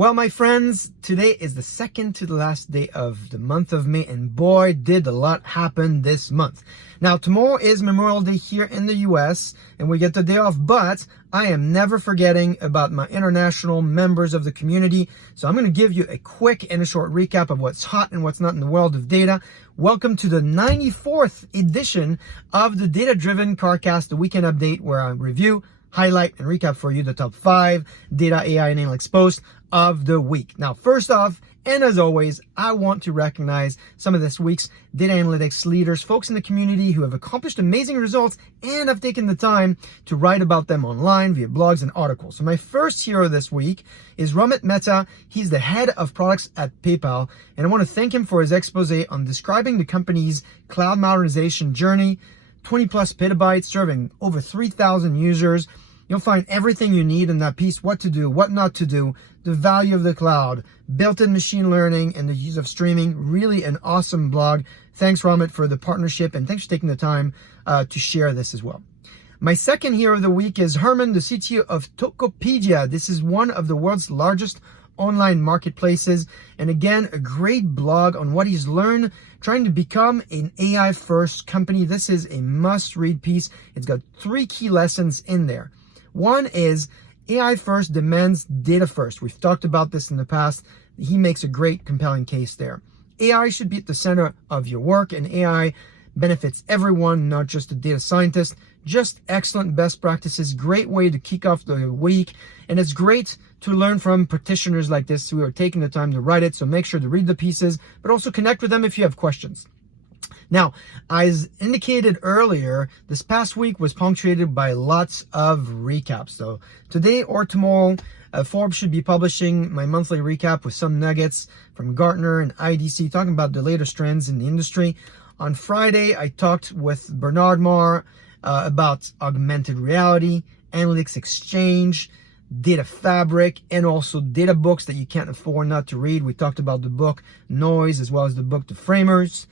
Well, my friends, today is the second to the last day of the month of May, and boy, did a lot happen this month. Now, tomorrow is Memorial Day here in the US, and we get the day off, but I am never forgetting about my international members of the community. So I'm going to give you a quick and a short recap of what's hot and what's not in the world of data. Welcome to the 94th edition of the Data-Driven CarCast, the weekend update, where I review, highlight, and recap for you the top 5 data, AI, and analytics posts of the week. Now, first off, and as always, I want to recognize some of this week's data analytics leaders, folks in the community who have accomplished amazing results and have taken the time to write about them online via blogs and articles. So my first hero this week is Ramet Mehta. He's the head of products at PayPal, and I want to thank him for his expose on describing the company's cloud modernization journey. 20 plus petabytes, serving over 3,000 users. You'll find everything you need in that piece: what to do, what not to do, the value of the cloud, built-in machine learning, and the use of streaming. Really an awesome blog. Thanks, Ramet, for the partnership, and thanks for taking the time to share this as well. My second hero of the week is Herman, the CTO of Tokopedia. This is one of the world's largest online marketplaces, and again, a great blog on what he's learned trying to become an AI-first company. This is a must-read piece. It's got 3 key lessons in there. One is AI first demands data first. We've talked about this in the past. He makes a great, compelling case there. AI should be at the center of your work, and AI benefits everyone, not just the data scientist. Just excellent best practices, great way to kick off the week, and it's great to learn from practitioners like this who are taking the time to write it. So make sure to read the pieces, but also connect with them if you have questions. Now, as indicated earlier, this past week was punctuated by lots of recaps. So today or tomorrow, Forbes should be publishing my monthly recap with some nuggets from Gartner and IDC talking about the latest trends in the industry. On Friday, I talked with Bernard Marr about augmented reality, analytics exchange, data fabric, and also data books that you can't afford not to read. We talked about the book Noise as well as the book The Framers.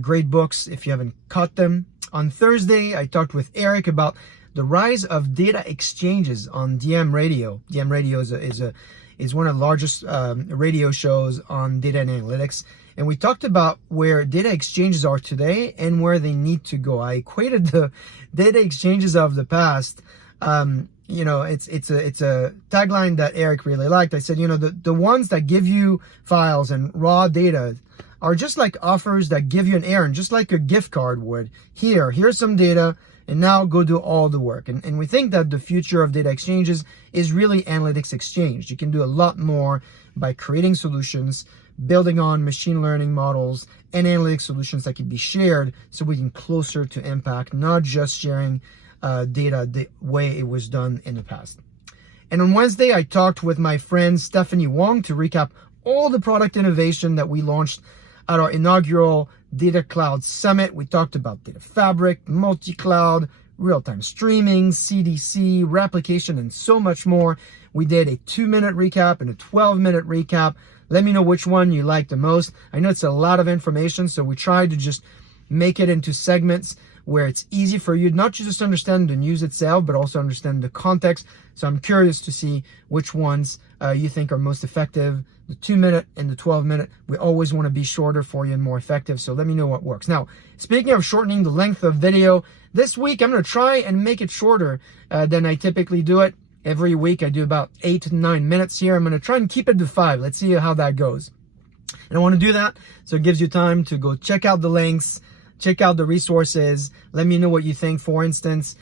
Great books if you haven't caught them. On Thursday, I talked with Eric about the rise of data exchanges on DM Radio. DM Radio is one of the largest radio shows on data and analytics. And we talked about where data exchanges are today and where they need to go. I equated the data exchanges of the past. It's a tagline that Eric really liked. I said, the ones that give you files and raw data are just like offers that give you an errand, just like a gift card would. Here's some data, and now go do all the work. And we think that the future of data exchanges is really analytics exchange. You can do a lot more by creating solutions, building on machine learning models and analytics solutions that can be shared so we can closer to impact, not just sharing data the way it was done in the past. And on Wednesday, I talked with my friend Stephanie Wong to recap all the product innovation that we launched at our inaugural Data Cloud Summit. We talked about data fabric, multi-cloud, real-time streaming, CDC, replication, and so much more. We did a 2-minute recap and a 12-minute recap. Let me know which one you like the most. I know it's a lot of information, so we tried to just make it into segments where it's easy for you not to just understand the news itself, but also understand the context. So I'm curious to see which ones you think are most effective, the 2-minute and the 12-minute. We always want to be shorter for you and more effective, so let me know what works. Now, speaking of shortening the length of video, this week I'm going to try and make it shorter than I typically do it. Every week I do about 8 to 9 minutes here. I'm going to try and keep it to 5. Let's see how that goes. And I want to do that so it gives you time to go check out the links, check out the resources. Let me know what you think. For instance,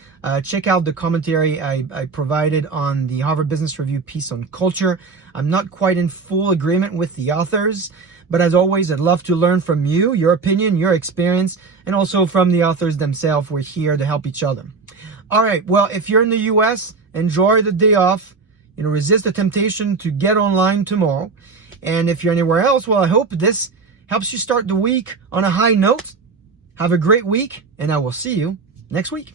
check out the commentary I provided on the Harvard Business Review piece on culture. I'm not quite in full agreement with the authors, but as always, I'd love to learn from you, your opinion, your experience, and also from the authors themselves. We're here to help each other. All right, well, if you're in the US, enjoy the day off. Resist the temptation to get online tomorrow. And if you're anywhere else, well, I hope this helps you start the week on a high note. Have a great week, and I will see you next week.